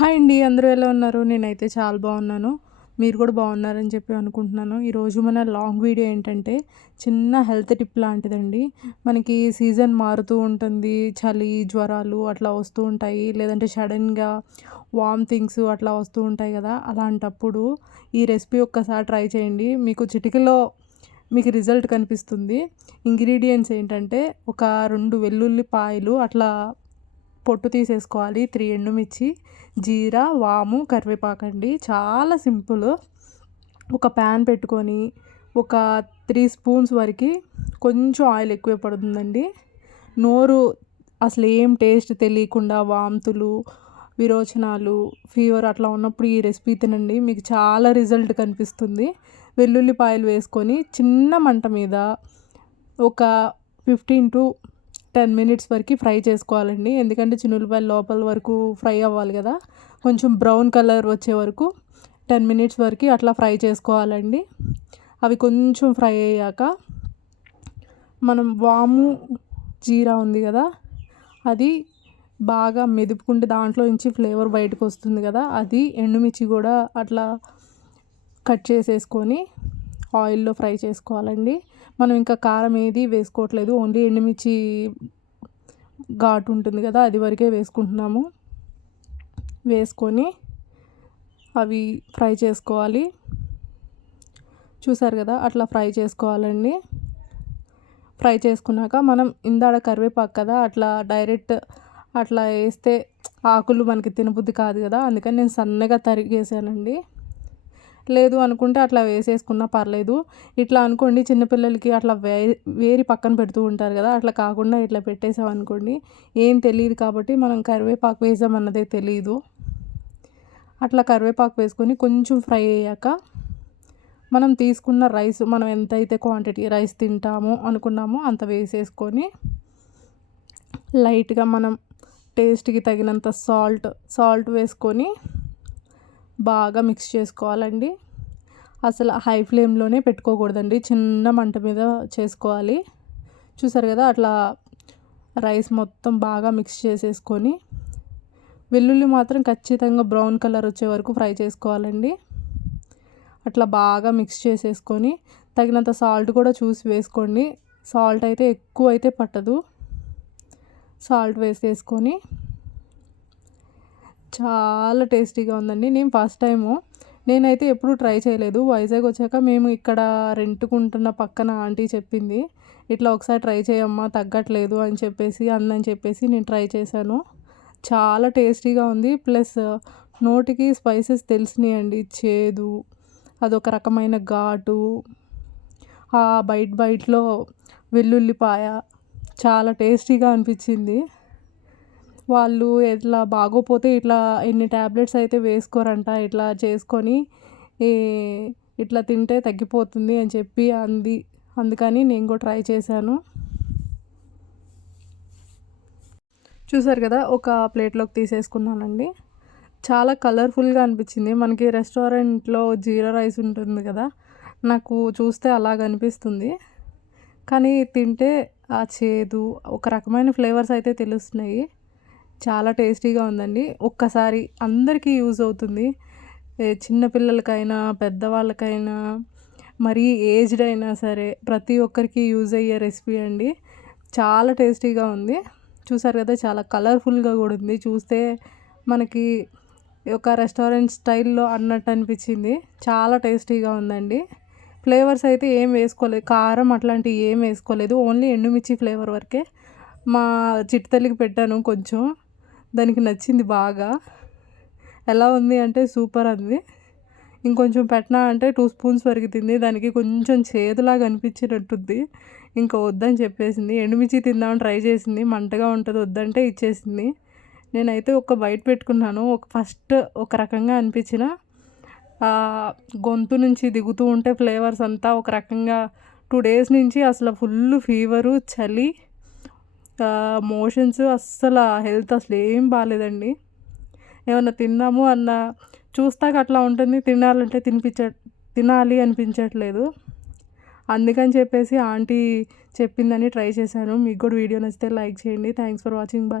Hi అండి అందరూ ఎలా ఉన్నారు? నేనైతే చాలా బాగున్నాను. మీరు కూడా బాగున్నారని చెప్పి అనుకుంటున్నాను. ఈరోజు మన లాంగ్ వీడియో ఏంటంటే చిన్న హెల్త్ టిప్ లాంటిదండి. మనకి సీజన్ మారుతూ ఉంటుంది. చలి జ్వరాలు అట్లా వస్తూ ఉంటాయి. లేదంటే సడన్గా వామ్ థింగ్స్ అట్లా వస్తూ ఉంటాయి కదా. అలాంటప్పుడు ఈ రెసిపీ ఒక్కసారి ట్రై చేయండి. మీకు చిటికలో మీకు రిజల్ట్ కనిపిస్తుంది. ఇంగ్రీడియంట్స్ ఏంటంటే ఒక రెండు వెల్లుల్లిపాయలు అట్లా పొట్టు తీసేసుకోవాలి. త్రీ ఎండుమిర్చి జీరా వాము కరివేపాకండి చాలా సింపుల్. ఒక ప్యాన్ పెట్టుకొని ఒక త్రీ స్పూన్స్ వరకు కొంచెం ఆయిల్ ఎక్కువ పడుతుందండి. నోరు అసలు ఏం టేస్ట్ తెలియకుండా వాంతులు విరోచనాలు ఫీవర్ అట్లా ఉన్నప్పుడు ఈ రెసిపీ తినండి. మీకు చాలా రిజల్ట్ కనిపిస్తుంది. వెల్లుల్లిపాయలు వేసుకొని చిన్న మంట మీద ఒక ఫిఫ్టీన్ టు టెన్ మినిట్స్ వరకు ఫ్రై చేసుకోవాలండి. ఎందుకంటే చిన్నులపాయలు లోపల వరకు ఫ్రై అవ్వాలి కదా. కొంచెం బ్రౌన్ కలర్ వచ్చే వరకు టెన్ మినిట్స్ వరకు అట్లా ఫ్రై చేసుకోవాలండి. అవి కొంచెం ఫ్రై అయ్యాక మనం వాము జీరా ఉంది కదా అది బాగా మెదుపుకుంటే దాంట్లో నుంచి ఫ్లేవర్ బయటకు వస్తుంది కదా. అది ఎండుమిర్చి కూడా అట్లా కట్ చేసేసుకొని ఆయిల్లో ఫ్రై చేసుకోవాలండి. మనం ఇంకా కారం ఏది వేసుకోవట్లేదు. ఓన్లీ ఎండుమిర్చి ఘాటు ఉంటుంది కదా అది వరకే వేసుకుంటున్నాము. వేసుకొని అవి ఫ్రై చేసుకోవాలి. చూసారు కదా అట్లా ఫ్రై చేసుకోవాలండి. ఫ్రై చేసుకున్నాక మనం ఇందాడ కరివేపాకు కదా అట్లా డైరెక్ట్ అట్లా వేస్తే ఆకులు మనకి తినబుద్ధి కాదు కదా అందుకని నేను సన్నగా తరిగేసానండి లేదు అనుకుంటే అట్లా వేసేసుకున్నా పర్లేదు. ఇట్లా అనుకోండి చిన్నపిల్లలకి అట్లా వే వేరి పక్కన పెడుతూ ఉంటారు కదా అట్లా కాకుండా ఇట్లా పెట్టేసామనుకోండి ఏం తెలియదు కాబట్టి మనం కరివేపాకు వేసామన్నదే తెలియదు అట్లా కరివేపాకు వేసుకొని కొంచెం ఫ్రై అయ్యాక మనం తీసుకున్న రైస్ మనం ఎంతైతే క్వాంటిటీ రైస్ తింటామో అనుకున్నామో అంత వేసేసుకొని లైట్గా మనం టేస్ట్కి తగినంత సాల్ట్ సాల్ట్ వేసుకొని బాగా మిక్స్ చేసుకోవాలండి. అసలు హై ఫ్లేమ్లోనే పెట్టుకోకూడదండి. చిన్న మంట మీద చేసుకోవాలి. చూసారు కదా అట్లా రైస్ మొత్తం బాగా మిక్స్ చేసేసుకొని వెల్లుల్లి మాత్రం ఖచ్చితంగా బ్రౌన్ కలర్ వచ్చే వరకు ఫ్రై చేసుకోవాలండి. అట్లా బాగా మిక్స్ చేసేసుకొని తగినంత సాల్ట్ కూడా చూసి వేసుకోండి. సాల్ట్ అయితే ఎక్కువ అయితే పట్టదు. సాల్ట్ వేసేసుకొని చాలా టేస్టీగా ఉందండి. నేను ఫస్ట్ టైము నేనైతే ఎప్పుడూ ట్రై చేయలేదు. వైజాగ్ వచ్చాక మేము ఇక్కడ రెంట్కుంటున్న పక్కన ఆంటీ చెప్పింది ఇట్లా ఒకసారి ట్రై చేయమ్మా తగ్గట్లేదు అని చెప్పేసి అందని చెప్పేసి నేను ట్రై చేశాను. చాలా టేస్టీగా ఉంది. ప్లస్ నోటికి స్పైసెస్ తెలిసినాయండి. చేదు అదొక రకమైన ఘాటు బయట బయటలో వెల్లుల్లిపాయ చాలా టేస్టీగా అనిపించింది. వాళ్ళు ఇట్లా బాగోపోతే ఇట్లా ఎన్ని ట్యాబ్లెట్స్ అయితే వేసుకోరంట ఇట్లా చేసుకొని ఇట్లా తింటే తగ్గిపోతుంది అని చెప్పి అంది. అందుకని నేను కూడా ట్రై చేశాను. చూసారు కదా ఒక ప్లేట్లోకి తీసేసుకున్నానండి. చాలా కలర్ఫుల్గా అనిపించింది. మనకి రెస్టారెంట్లో జీరా రైస్ ఉంటుంది కదా నాకు చూస్తే అలాగ అనిపిస్తుంది. కానీ తింటే ఆ చేదు ఒక రకమైన ఫ్లేవర్స్ అయితే తెలుస్తున్నాయి. చాలా టేస్టీగా ఉందండి. ఒక్కసారి అందరికీ యూజ్ అవుతుంది. చిన్నపిల్లలకైనా పెద్దవాళ్ళకైనా మరీ ఏజ్డ్ అయినా సరే ప్రతి ఒక్కరికి యూజ్ అయ్యే రెసిపీ అండి. చాలా టేస్టీగా ఉంది. చూసారు కదా చాలా కలర్ఫుల్గా కూడా ఉంది. చూస్తే మనకి ఒక రెస్టారెంట్ స్టైల్లో అన్నట్టు అనిపించింది. చాలా టేస్టీగా ఉందండి. ఫ్లేవర్స్ అయితే ఏం వేసుకోలేదు. కారం అట్లాంటివి ఏం వేసుకోలేదు. ఓన్లీ ఎండుమిర్చి ఫ్లేవర్ వరకే. మా చిట్టుతల్లికి పెట్టాను కొంచెం. దానికి నచ్చింది బాగా. ఎలా ఉంది అంటే సూపర్ అంది. ఇంకొంచెం పెట్టినా అంటే టూ స్పూన్స్ వరకు తింది. దానికి కొంచెం చేదులాగా అనిపించినట్టుంది. ఇంకా వద్దని చెప్పేసింది. ఎండుమిర్చి తిందామని ట్రై చేసింది. మంటగా ఉంటుంది వద్దంటే ఇచ్చేసింది. నేనైతే ఒక బయట పెట్టుకున్నాను. ఒక ఫస్ట్ ఒక రకంగా అనిపించిన. గొంతు నుంచి దిగుతూ ఉంటే ఫ్లేవర్స్ అంతా ఒక రకంగా టూ డేస్ నుంచి అసలు ఫుల్ ఫీవరు చలి మోషన్స్ అస్సలు హెల్త్ అసలు ఏం బాగాలేదండి ఏమన్నా తిన్నాము అన్న చూస్తాక అట్లా ఉంటుంది తినాలంటే తినిపించ తినాలి అనిపించట్లేదు. అందుకని చెప్పేసి ఆంటీ చెప్పిందని ట్రై చేశాను. మీకు కూడా వీడియో నచ్చితే లైక్ చేయండి. Thanks for watching. బాయ్.